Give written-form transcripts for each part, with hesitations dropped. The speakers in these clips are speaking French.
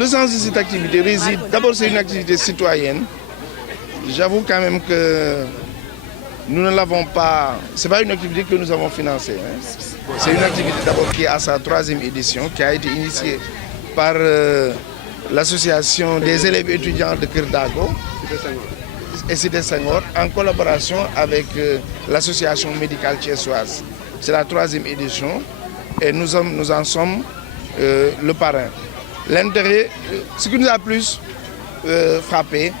le sens de cette activité réside, d'abord c'est une activité citoyenne. J'avoue quand même que nous ne l'avons pas, ce n'est pas une activité que nous avons financée. C'est une activité d'abord qui est à sa 3e édition, qui a été initiée par l'association des élèves étudiants de Keur Dago et Cité Senghor en collaboration avec l'association médicale thiessoise. C'est la 3e édition et nous en sommes le parrain. L'intérêt, ce qui nous a plus frappé,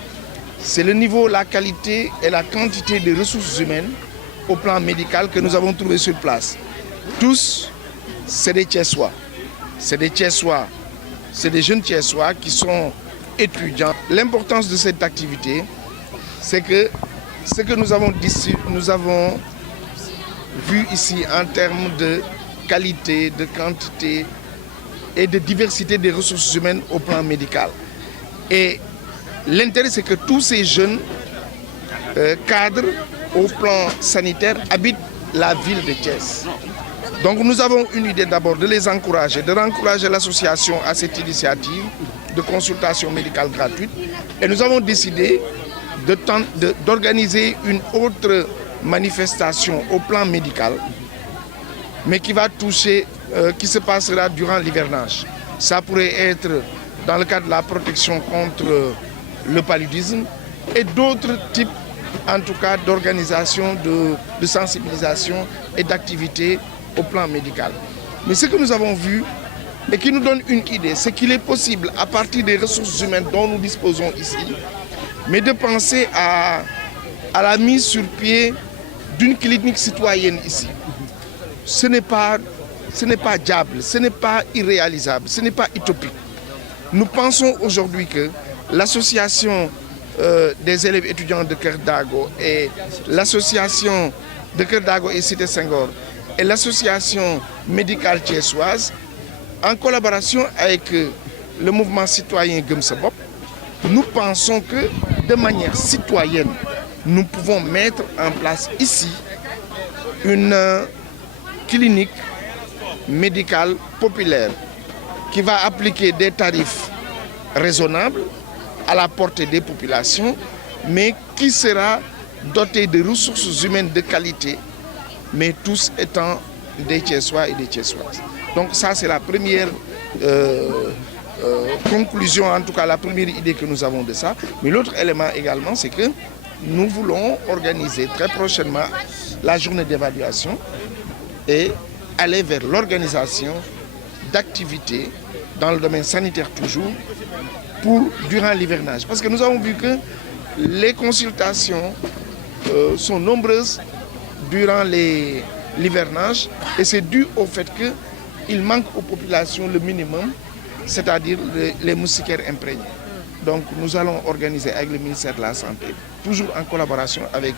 c'est le niveau, la qualité et la quantité de ressources humaines au plan médical que nous avons trouvé sur place. Tous, c'est des Thiessois. C'est des Thiessois, c'est des jeunes Thiessois qui sont étudiants. L'importance de cette activité, c'est que ce que nous avons vu ici en termes de qualité, de quantité et de diversité des ressources humaines au plan médical. Et l'intérêt, c'est que tous ces jeunes cadres au plan sanitaire habitent la ville de Thiès. Donc nous avons une idée d'abord de les encourager, de rencourager l'association à cette initiative de consultation médicale gratuite. Et nous avons décidé d'organiser une autre manifestation au plan médical, mais qui va toucher, qui se passera durant l'hivernage. Ça pourrait être dans le cadre de la protection contre le paludisme et d'autres types, en tout cas, d'organisation, de sensibilisation et d'activités au plan médical. Mais ce que nous avons vu et qui nous donne une idée, c'est qu'il est possible, à partir des ressources humaines dont nous disposons ici, mais de penser à la mise sur pied d'une clinique citoyenne ici. Ce n'est pas diable, ce n'est pas irréalisable, ce n'est pas utopique. Nous pensons aujourd'hui que l'association des élèves étudiants de Keur Dago et l'association de Keur Dago et Cité Senghor et l'association médicale thiessoise, en collaboration avec le mouvement citoyen Gëm Sa Bopp, nous pensons que de manière citoyenne, nous pouvons mettre en place ici une clinique médicale populaire qui va appliquer des tarifs raisonnables à la portée des populations, mais qui sera dotée de ressources humaines de qualité, mais tous étant des Thiessois et des Thiessoises. Donc ça, c'est la première conclusion, en tout cas la première idée que nous avons de ça. Mais l'autre élément également, c'est que nous voulons organiser très prochainement la journée d'évaluation et aller vers l'organisation d'activités dans le domaine sanitaire toujours, durant l'hivernage. Parce que nous avons vu que les consultations sont nombreuses durant l'hivernage et c'est dû au fait qu'il manque aux populations le minimum, c'est-à-dire les moustiquaires imprégnés. Donc nous allons organiser avec le ministère de la Santé, toujours en collaboration avec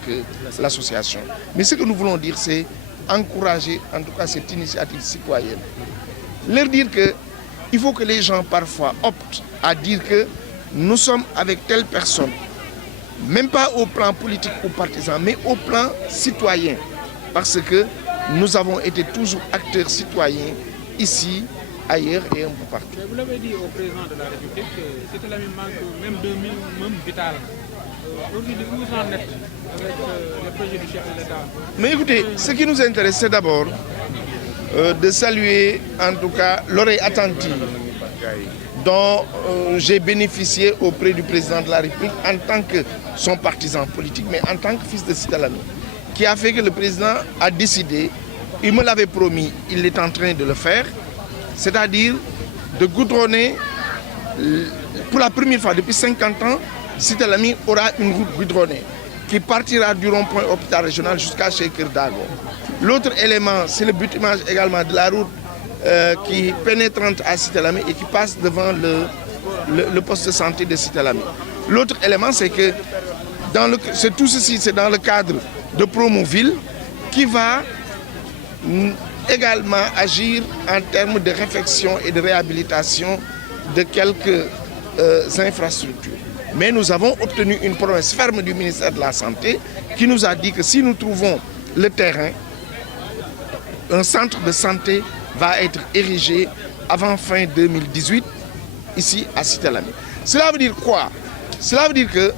l'association. Mais ce que nous voulons dire, c'est encourager en tout cas cette initiative citoyenne. Leur dire qu'il faut que les gens parfois optent à dire que nous sommes avec telle personne, même pas au plan politique ou partisan, mais au plan citoyen. Parce que nous avons été toujours acteurs citoyens ici, ailleurs et un peu partout. Vous l'avez dit au président de la République, c'était la même manque, même de minimum vital. Aujourd'hui, vous vous en êtes avec le projet du chef de l'État. Mais écoutez, ce qui nous intéresse, c'est d'abord de saluer en tout cas l'oreille attentive dont j'ai bénéficié auprès du président de la République en tant que son partisan politique, mais en tant que fils de Cité Lamy, qui a fait que le président a décidé, il me l'avait promis, il est en train de le faire, c'est-à-dire de goudronner, pour la première fois depuis 50 ans, Cité Lamy aura une route goudronnée qui partira du rond-point hôpital régional jusqu'à chez Keur Dago. L'autre élément, c'est le butinage également de la route qui est pénétrante à Cité Lamy et qui passe devant le poste de santé de Cité Lamy. L'autre élément, c'est que tout ceci, c'est dans le cadre de Promoville qui va également agir en termes de réfection et de réhabilitation de quelques infrastructures. Mais nous avons obtenu une promesse ferme du ministère de la Santé qui nous a dit que si nous trouvons le terrain, un centre de santé va être érigé avant fin 2018 ici à Cité Lamy. Cela veut dire quoi? Cela veut dire que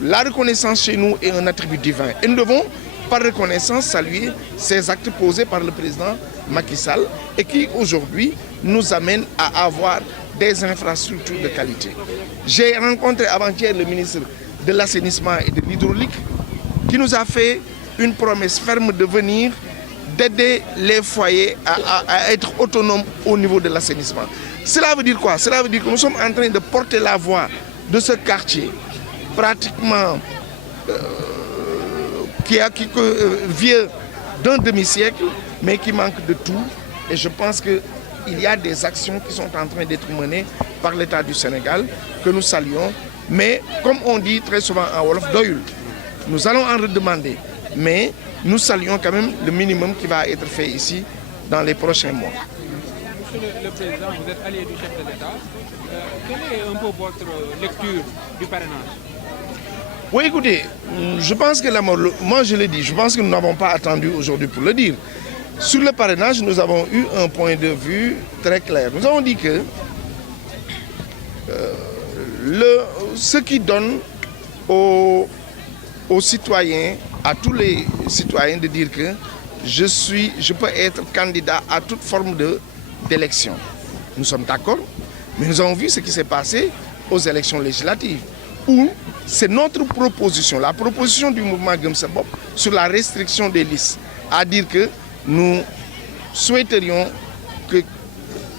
la reconnaissance chez nous est un attribut divin. Et nous devons, par reconnaissance, saluer ces actes posés par le président Macky Sall et qui, aujourd'hui, nous amènent à avoir des infrastructures de qualité. J'ai rencontré avant-hier le ministre de l'Assainissement et de l'Hydraulique qui nous a fait une promesse ferme de venir, d'aider les foyers à être autonomes au niveau de l'assainissement. Cela veut dire quoi? Cela veut dire que nous sommes en train de porter la voix de ce quartier, pratiquement vieux d'un demi-siècle, mais qui manque de tout. Et je pense qu'il y a des actions qui sont en train d'être menées par l'État du Sénégal, que nous saluons. Mais comme on dit très souvent en Wolof, doyul. Nous allons en redemander, mais nous saluons quand même le minimum qui va être fait ici dans les prochains mois. Monsieur le Président, vous êtes allié du chef de l'État. Quelle est un peu votre lecture du parrainage? Oui, écoutez, je pense que moi je l'ai dit, je pense que nous n'avons pas attendu aujourd'hui pour le dire. Sur le parrainage, nous avons eu un point de vue très clair. Nous avons dit que ce qui donne aux citoyens, à tous les citoyens de dire que je peux être candidat à toute forme d'élection. Nous sommes d'accord, mais nous avons vu ce qui s'est passé aux élections législatives, où c'est notre proposition, la proposition du mouvement Gëm Sa Bopp sur la restriction des listes, à dire que nous souhaiterions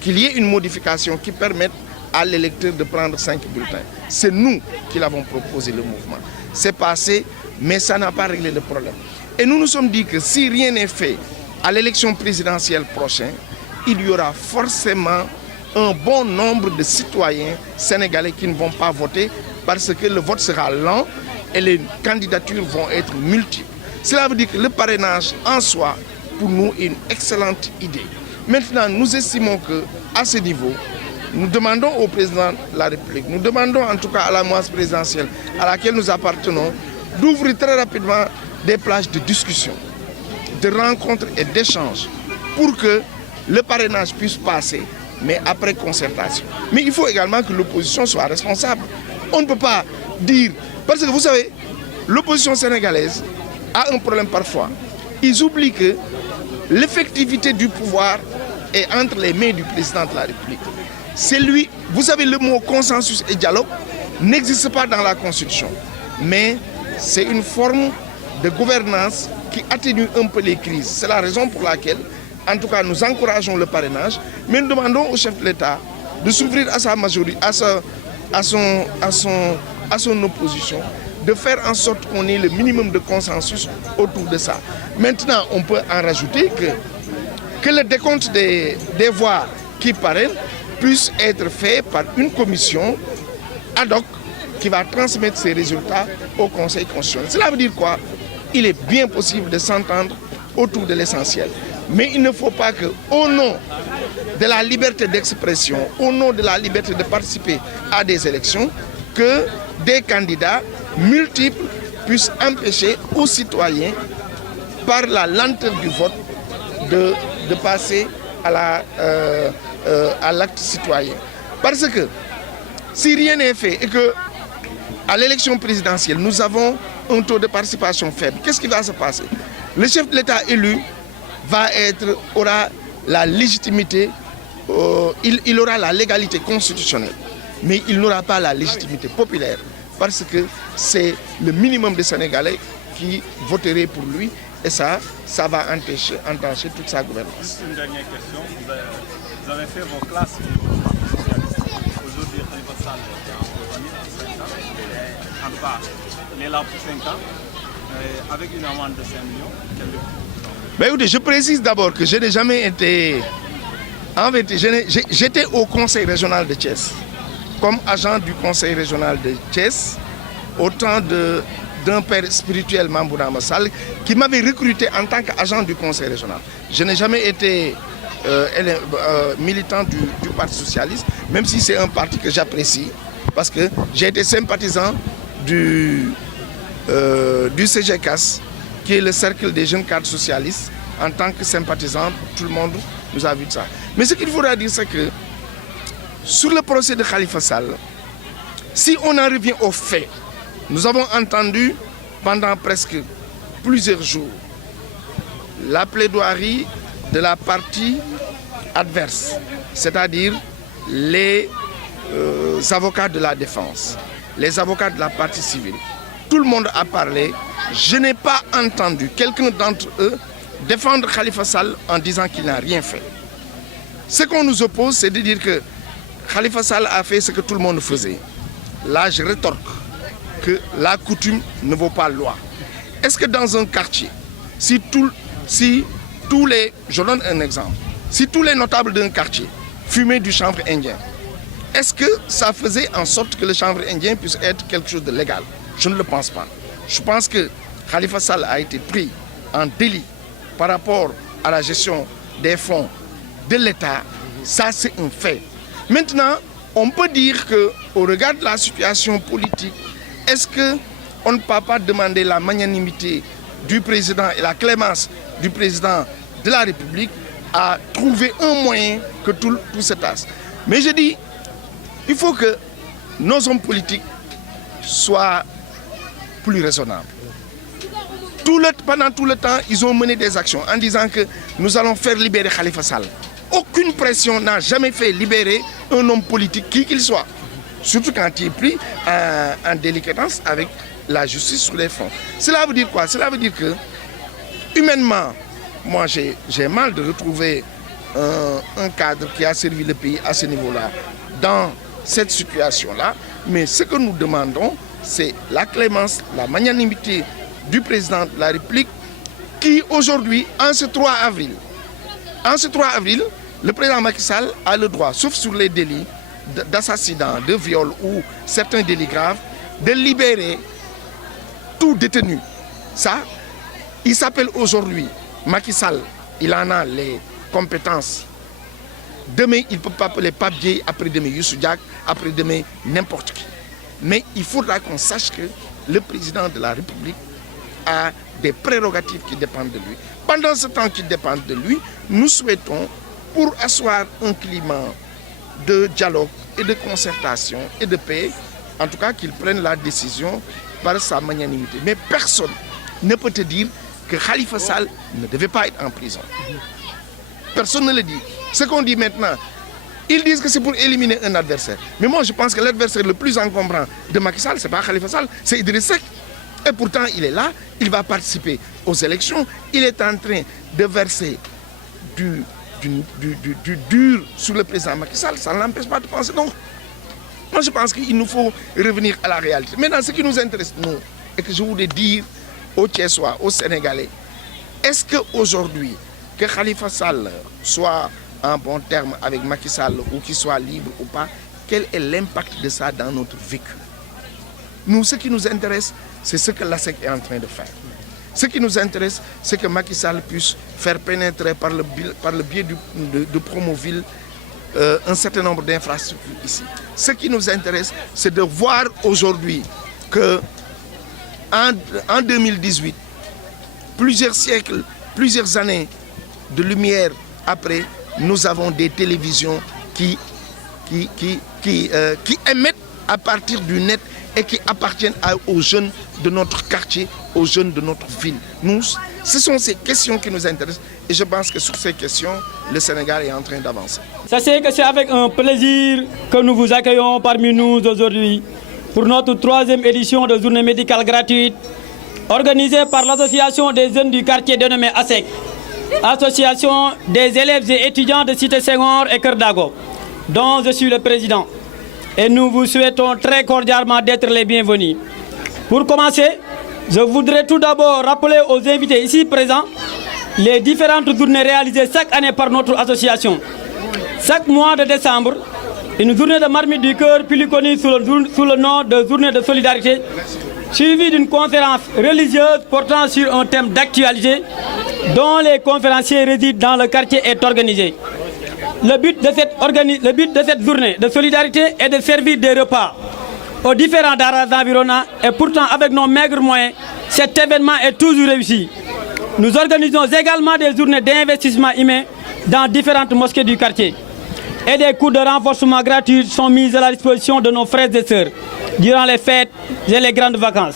qu'il y ait une modification qui permette à l'électeur de prendre 5 bulletins. C'est nous qui l'avons proposé, le mouvement. C'est passé, mais ça n'a pas réglé le problème. Et nous nous sommes dit que si rien n'est fait à l'élection présidentielle prochaine, il y aura forcément un bon nombre de citoyens sénégalais qui ne vont pas voter parce que le vote sera lent et les candidatures vont être multiples. Cela veut dire que le parrainage en soi, pour nous, est une excellente idée. Maintenant, nous estimons qu'à ce niveau, nous demandons au président de la République, nous demandons en tout cas à la moisse présidentielle à laquelle nous appartenons, d'ouvrir très rapidement des plages de discussion, de rencontres et d'échanges pour que le parrainage puisse passer, mais après concertation. Mais il faut également que l'opposition soit responsable. On ne peut pas dire... Parce que vous savez, l'opposition sénégalaise a un problème parfois. Ils oublient que l'effectivité du pouvoir est entre les mains du président de la République. C'est lui, vous savez, le mot consensus et dialogue n'existe pas dans la Constitution. Mais c'est une forme de gouvernance qui atténue un peu les crises. C'est la raison pour laquelle, en tout cas, nous encourageons le parrainage, mais nous demandons au chef de l'État de s'ouvrir à sa majorité, à son opposition, de faire en sorte qu'on ait le minimum de consensus autour de ça. Maintenant, on peut en rajouter que le décompte des voix qui parrainent puisse être fait par une commission ad hoc qui va transmettre ses résultats au Conseil constitutionnel. Cela veut dire quoi? Il est bien possible de s'entendre autour de l'essentiel. Mais il ne faut pas qu'au nom de la liberté d'expression, au nom de la liberté de participer à des élections, que des candidats multiples puissent empêcher aux citoyens, par la lenteur du vote, de passer à l'acte citoyen. Parce que si rien n'est fait et que à l'élection présidentielle, nous avons un taux de participation faible, qu'est-ce qui va se passer? Le chef de l'État élu aura la légitimité, il aura la légalité constitutionnelle, mais il n'aura pas la légitimité populaire parce que c'est le minimum de Sénégalais qui voteraient pour lui et ça va entacher toute sa gouvernance. Une dernière question, vous avez fait vos classes. Aujourd'hui, Khalifa Sall est en colonie à 5 ans, en tout cas, il est là pour 5 ans, avec une amende de 5 millions. Ben écoutez, je précise d'abord que je n'ai jamais été... En fait, j'étais au conseil régional de Thiès, comme agent du conseil régional de Thiès, au temps d'un père spirituel, Mambouna Massal, qui m'avait recruté en tant qu'agent du conseil régional. Je n'ai jamais été militant du Parti socialiste, même si c'est un parti que j'apprécie, parce que j'ai été sympathisant du CGCAS, qui est le cercle des jeunes cadres socialistes. En tant que sympathisant, tout le monde nous a vu de ça. Mais ce qu'il faudra dire, c'est que sur le procès de Khalifa Sall, si on en revient aux faits, nous avons entendu pendant presque plusieurs jours la plaidoirie de la partie adverse, c'est-à-dire les avocats de la défense, les avocats de la partie civile. Tout le monde a parlé. Je n'ai pas entendu quelqu'un d'entre eux défendre Khalifa Sall en disant qu'il n'a rien fait. Ce qu'on nous oppose, c'est de dire que Khalifa Sall a fait ce que tout le monde faisait. Là, je rétorque que la coutume ne vaut pas loi. Est-ce que dans un quartier, si tous les... Je donne un exemple. Si tous les notables d'un quartier fumaient du chanvre indien, est-ce que ça faisait en sorte que le chanvre indien puisse être quelque chose de légal? Je ne le pense pas. Je pense que Khalifa Sall a été pris en délit par rapport à la gestion des fonds de l'État. Ça, c'est un fait. Maintenant, on peut dire qu'au regard de la situation politique, est-ce qu'on ne peut pas demander la magnanimité du président et la clémence du président de la République à trouver un moyen que tout se tasse? Mais je dis, il faut que nos hommes politiques soient plus raisonnables. Pendant tout le temps, ils ont mené des actions en disant que nous allons faire libérer Khalifa Sall. Aucune pression n'a jamais fait libérer un homme politique, qui qu'il soit. Surtout quand il est pris en délicatesse avec la justice sur les fonds. Cela veut dire quoi? Cela veut dire que, humainement, moi j'ai mal de retrouver un cadre qui a servi le pays à ce niveau-là, dans cette situation-là. Mais ce que nous demandons, c'est la clémence, la magnanimité du président de la République qui aujourd'hui, en ce 3 avril, le président Macky Sall a le droit, sauf sur les délits d'assassinat, de viol ou certains délits graves, de libérer tout détenu. Ça, il s'appelle aujourd'hui Macky Sall, il en a les compétences. Demain, il ne peut pas appeler Pape Dieye, après-demain Youssou Diack, après-demain n'importe qui. Mais il faudra qu'on sache que le président de la République a des prérogatives qui dépendent de lui. Pendant ce temps qui dépendent de lui, nous souhaitons, pour asseoir un climat de dialogue et de concertation et de paix, en tout cas qu'il prenne la décision par sa magnanimité. Mais personne ne peut te dire que Khalifa Sall ne devait pas être en prison. Personne ne le dit. Ce qu'on dit maintenant, ils disent que c'est pour éliminer un adversaire. Mais moi, je pense que l'adversaire le plus encombrant de Macky Sall, ce n'est pas Khalifa Sall, c'est Idriss Seck. Et pourtant, il est là, il va participer aux élections, il est en train de verser du dur sur le président Macky Sall, ça ne l'empêche pas de penser. Donc, moi je pense qu'il nous faut revenir à la réalité. Maintenant, ce qui nous intéresse, nous, et que je voulais dire aux Thiessois, aux Sénégalais, est-ce qu'aujourd'hui, que Khalifa Sall soit en bon terme avec Macky Sall ou qu'il soit libre ou pas, quel est l'impact de ça dans notre vécu? Nous, ce qui nous intéresse, c'est ce que l'ASEC est en train de faire. Ce qui nous intéresse, c'est que Macky Sall puisse faire pénétrer par le biais de Promoville un certain nombre d'infrastructures ici. Ce qui nous intéresse, c'est de voir aujourd'hui qu'en 2018, plusieurs siècles, plusieurs années de lumière après, nous avons des télévisions qui émettent à partir du net et qui appartiennent aux jeunes de notre quartier, aux jeunes de notre ville. Nous, ce sont ces questions qui nous intéressent et je pense que sur ces questions, le Sénégal est en train d'avancer. Sachez que c'est avec un plaisir que nous vous accueillons parmi nous aujourd'hui pour notre 3e édition de journée médicale gratuite organisée par l'association des jeunes du quartier dénommée ASEC, association des élèves et étudiants de Cité Senghor et Keur Dago, dont je suis le président. Et nous vous souhaitons très cordialement d'être les bienvenus. Pour commencer, je voudrais tout d'abord rappeler aux invités ici présents les différentes journées réalisées chaque année par notre association. Chaque mois de décembre, une journée de marmite du cœur, plus connue sous le nom de journée de solidarité, suivie d'une conférence religieuse portant sur un thème d'actualité dont les conférenciers résident dans le quartier est organisé. Le but de cette journée de solidarité est de servir des repas aux différents daras environnants et pourtant avec nos maigres moyens, cet événement est toujours réussi. Nous organisons également des journées d'investissement humain dans différentes mosquées du quartier. et des cours de renforcement gratuits sont mis à la disposition de nos frères et sœurs durant les fêtes et les grandes vacances.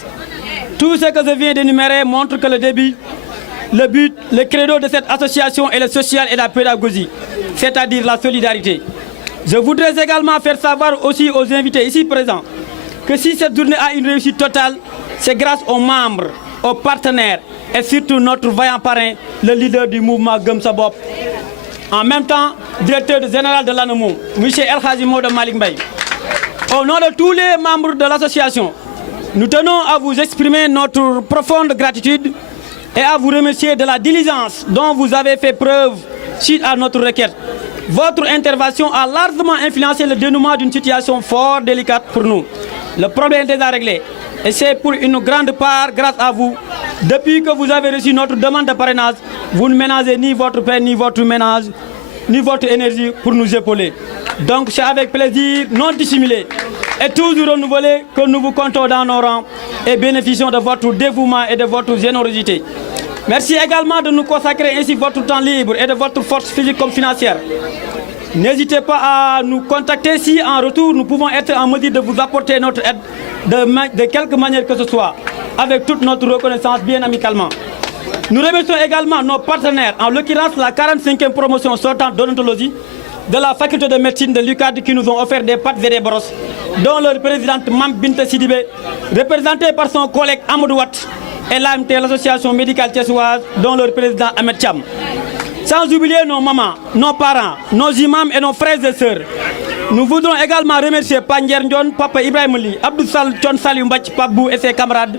Tout ce que je viens d'énumérer montre que le but, le credo de cette association est le social et la pédagogie, c'est-à-dire la solidarité. Je voudrais également faire savoir aussi aux invités ici présents que si cette journée a une réussite totale, c'est grâce aux membres, aux partenaires et surtout notre vaillant parrain, le leader du mouvement Gëm Sa Bopp. En même temps, directeur général de l'ANAMO, M. El Hadji Maodo Malick Mbaye. Au nom de tous les membres de l'association, nous tenons à vous exprimer notre profonde gratitude et à vous remercier de la diligence dont vous avez fait preuve suite à notre requête. Votre intervention a largement influencé le dénouement d'une situation fort délicate pour nous. Le problème est déjà réglé et c'est pour une grande part grâce à vous. Depuis que vous avez reçu notre demande de parrainage, vous ne ménagez ni votre peine, ni votre ménage, ni votre énergie pour nous épauler. Donc c'est avec plaisir non dissimulé et toujours renouvelé que nous vous comptons dans nos rangs et bénéficions de votre dévouement et de votre générosité. Merci également de nous consacrer ainsi votre temps libre et de votre force physique comme financière. N'hésitez pas à nous contacter si en retour nous pouvons être en mesure de vous apporter notre aide de quelque manière que ce soit, avec toute notre reconnaissance bien amicalement. Nous remercions également nos partenaires, en l'occurrence la 45e promotion sortante d'odontologie de la faculté de médecine de l'UCAD qui nous ont offert des pâtes et des brosses, dont leur présidente Mam Binta Sidibé, représentée par son collègue Amadou Watt, et l'AMT, l'association médicale thiessoise, dont leur président Ahmed Cham. Sans oublier nos mamans, nos parents, nos imams et nos frères et sœurs. Nous voudrons également remercier Pandier Ndion, Papa Ibrahim Li, Abdou Sal, John Salim Mbach, Papbou et ses camarades.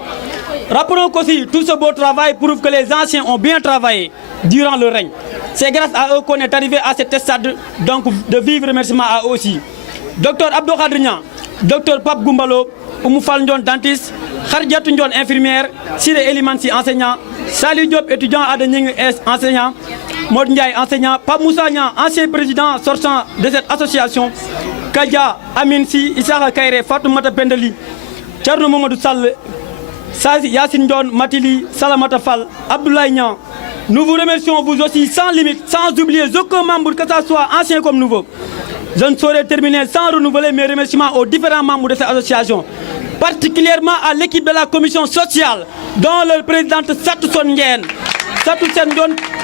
Rappelons qu'aussi tout ce beau travail prouve que les anciens ont bien travaillé durant le règne. C'est grâce à eux qu'on est arrivé à cet stade, donc de vivre remerciements à eux aussi. Docteur Abdou Khadrignan, Docteur Pape Goumbalo, Oumoufal Ndion, dentiste, Khardjatou Ndion, infirmière, Sire Elimansi, enseignant, Salih Diop, étudiant à Dening, enseignant, Maud Ndiaye, enseignant, Pape Moussa Niang, ancien président sortant de cette association, Kadja, Amin Si, Issakha Kairé, Fatoumata Pendeli, Thierno Mamadou Sall, Yassine Ndion, Matili, Salamata Fall, Abdoulaye Niang. Nous vous remercions vous aussi sans limite, sans oublier aucun membre, que ce soit ancien comme nouveau. Je ne saurais terminer sans renouveler mes remerciements aux différents membres de cette association, particulièrement à l'équipe de la commission sociale, dont le présidente Satou Sondienne,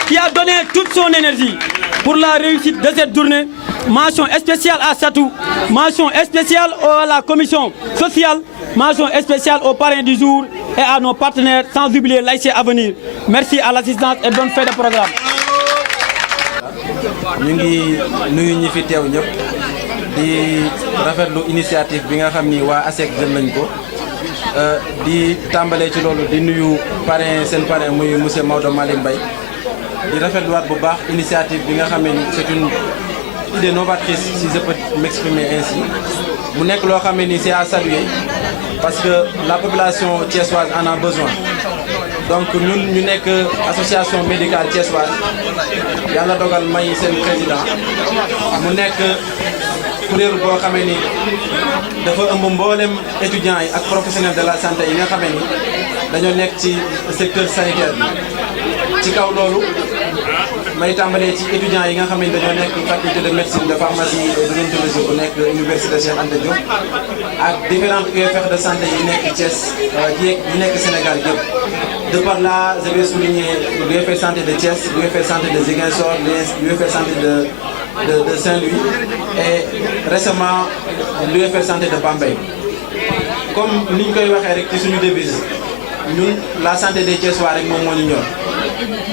qui a donné toute son énergie pour la réussite de cette journée. Mention spéciale à Satou, mention spéciale à la commission sociale, mention spéciale aux parrains du jour et à nos partenaires, sans oublier l'AIC Avenir. Merci à l'assistance et bonne fin de programme. ñu ngi nuyu ñi fi teew ñëpp di rafetlu initiative bi nga xam ni waa ASEC jël nañ ko di tàmbalee ci loolu di nuyu parrain seen parrain muy monsieur Maodo Malick Mbaye di rafetluwaat bu baax initiative bi nga xam ni c'est une idée novatrice si je peux m'exprimer ainsi mu nekk loo xam ni c'est à saluer parce que la population thiessoise en a besoin. Donc ñun ñu nekk association médicale thiessoise yàlla dogal may seen président mu nekk kuréel boo xamee ni dafa ëmb mboolem étudiants yi ak professionnels de la santé yi nga xamee ni dañoo nekk ci secteur sanitaire bi ci kaw loolu may tàmbalee ci étudiants yi nga xam ne dañoo nekk faculté de médecine de pharmacie et d'odontologie bu nekk université Cheikh Anta Diop ak différentes UFR de santé yi nekk Thiès yi nekk Sénégal yëpp. De par là, je vais souligner l'UFR santé de Thiès, l'UFR santé de Ziguinchor, l'UFR santé de Saint-Louis et récemment l'UFR santé de Bambey. Comme ni ñu koy waxee rek ci suñu devise ñun la santé des Thiessois rek moom moo ñu ñor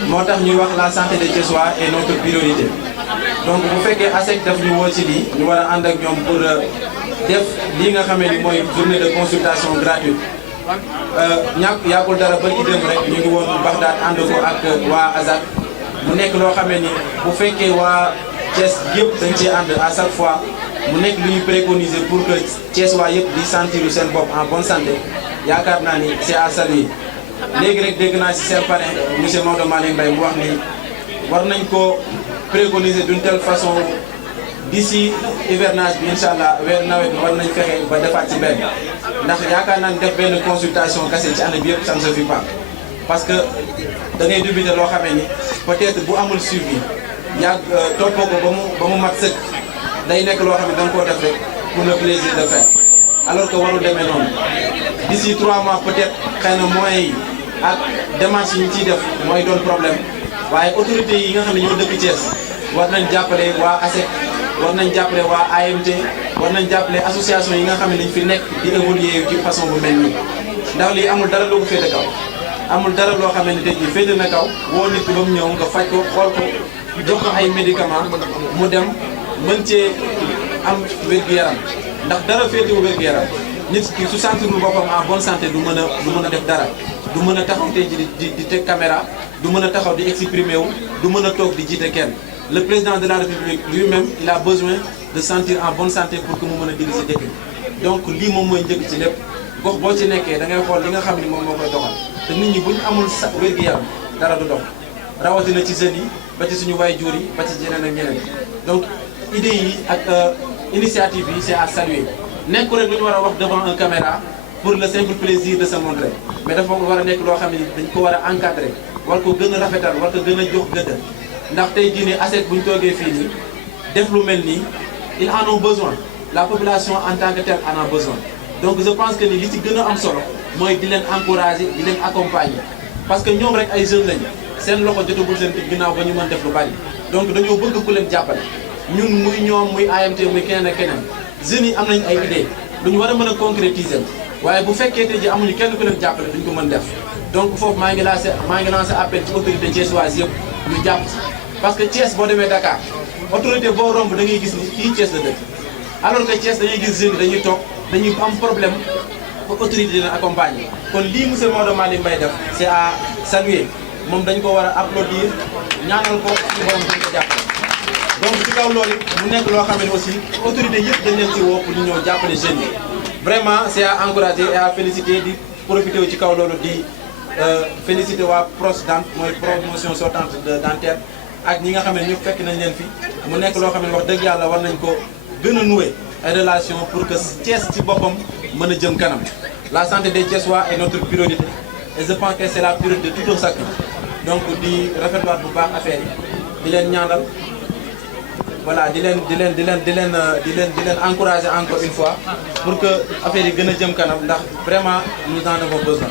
moo tax ñuy wax la santé des Thiessois est notre priorité. Donc bu fekkee ASEC daf ñu woo ci lii ñu war a ànd ak ñoom pour def lii nga xamee ni mooy journée de consultation gratuite. Yàggul dara ba idem rek ñu ngi woon Bagdad ànd ko ak waa ASAC mu nekk loo xamee ni bu fekkee waa Thiès yëpp dañ cee ànd à chaque fois mu nekk lu ñu préconiser pour que Thiès waa yëpp di sentir seen bopp en bonne santé yaakaar naa ni c'est à saluer. léegi rek dégg naa ci seen parrain monsieur Maodo Malick Mbaye mu wax ni war nañ ko préconiser d'une telle façon d'ici hivernage bi incha allah weer nawet bi war nañ fexe ba defaat ci benn ndax yaakaar naa ne def benn consultation kese ci année bi yëpp ça ne suffit pas parce que da ngay débuter loo xamee ni peut-être bu amul suivi yàgg toppoo ko ba mu mat sëkk day nekk loo xam ne da nga koo def rek pour le plaisir de faire alors que warul demee noonu d'ici 3 mois peut-être xëy na moyens yi ak démarches yi ñu ciy def mooy doon problème waaye autorités yi nga xam ne ñoo dëkk Thiès war nañ jàppale waa ASEC war nañ jàppale waa AMT war nañ jàppale association yi nga xam ne dañ fi nekk di évoluer ci façon bu mel nii ndax lii amul dara loo ko féete kaw amul dara loo xam ne tey jii féete na kaw woo nit ki ba mu ñëw nga faj ko xool ko jox ko ay médicaments mu dem mën cee am wér-gu-yaram ndax dara féetewu wér-gu-yaram nit ki su sentirul boppam en bonne santé du mën a def dara du mën a taxaw tey ji di teg caméra du mën a taxaw di exprimer wu du mën a toog di jiite kenn le président de la République lui-même il a besoin de sentir en bonne santé pour que mu mën a diriger dëkk bi donc lii moom mooy njëkk ci lépp gox boo ci nekkee da ngay xool li nga xam ni moom moo koy doxal te nit ñi bu ñu amul sa wér-gu-yaram dara du dox rawatina ci jeunes yi ba ci suñu waajur yi ba ci jeneen ak ñeneen donc idées yi ak initiative yi c'est à saluer nekk rek lu ñu war a wax devant un caméra pour le simple plaisir de se montrer mais dafa war a nekk loo xam ne dañ ko war a encadrer war ko gën a rafetal war ko gën a jox gëdd ndax tey jii nii ASEC bu ñu toogee fii nii def lu mel nii ils en ont besoin la population en tant que telle en a besoin donc je pense que ni li ci gën a am solo mooy di leen encourager di leen accompagner parce que ñoom rek ay jeunes lañu seen loxo jotagul seen ginnaaw ba ñu mën def lu bari donc dañoo bëgg ku leen jàppale ñun muy ñoom muy AMT muy keneen ak keneen jeunes yi am nañ ay idées lu ñu war a mën a concrétiser waaye bu fekkee tey ji amuñu kenn ku leen jàppale duñ ko mën def donc foofu maa ngi lancé appel ci autorité thiessoise yëpp ñu jàpp ci parce que Thiès boo demee Dakar autorité boo romb da ngay gis ni kii Thiès la dëkk alors que Thiès dañuy gis jeunes yi dañuy toog dañuy am problème ba autorité dina accompagner kon lii monsieur Maodo Malick Mbaye def c'est à saluer moom dañ ko war a applaudir ñaanal ko ci borom dañ ko jàppale donc ci kaw loolu mu nekk loo xam ne aussi autorité yëpp dañ leen ci woo pour ñu ñëw jàppale jeunes yi vraiment c'est à encourager et à féliciter di profiter wu ci kaw loolu di féliciter waa PROS Dent mooy promotion sortante de dentaire ak ñi nga xam ne ñëpp fekk nañ leen fi mu nekk loo xam ne wax dëgg yàlla war nañ ko gën a nouer ay relations pour que Thiès ci boppam mën a jëm kanam la santé des Thiessois est notre priorité et je pense que c'est la priorité de tout un chacun donc di rafetluwaat bu baax affaire yi di leen ñaanal voilà di leen encourager encore une fois pour que affaire yi gën a jëm kanam ndax vraiment nous en avons besoin.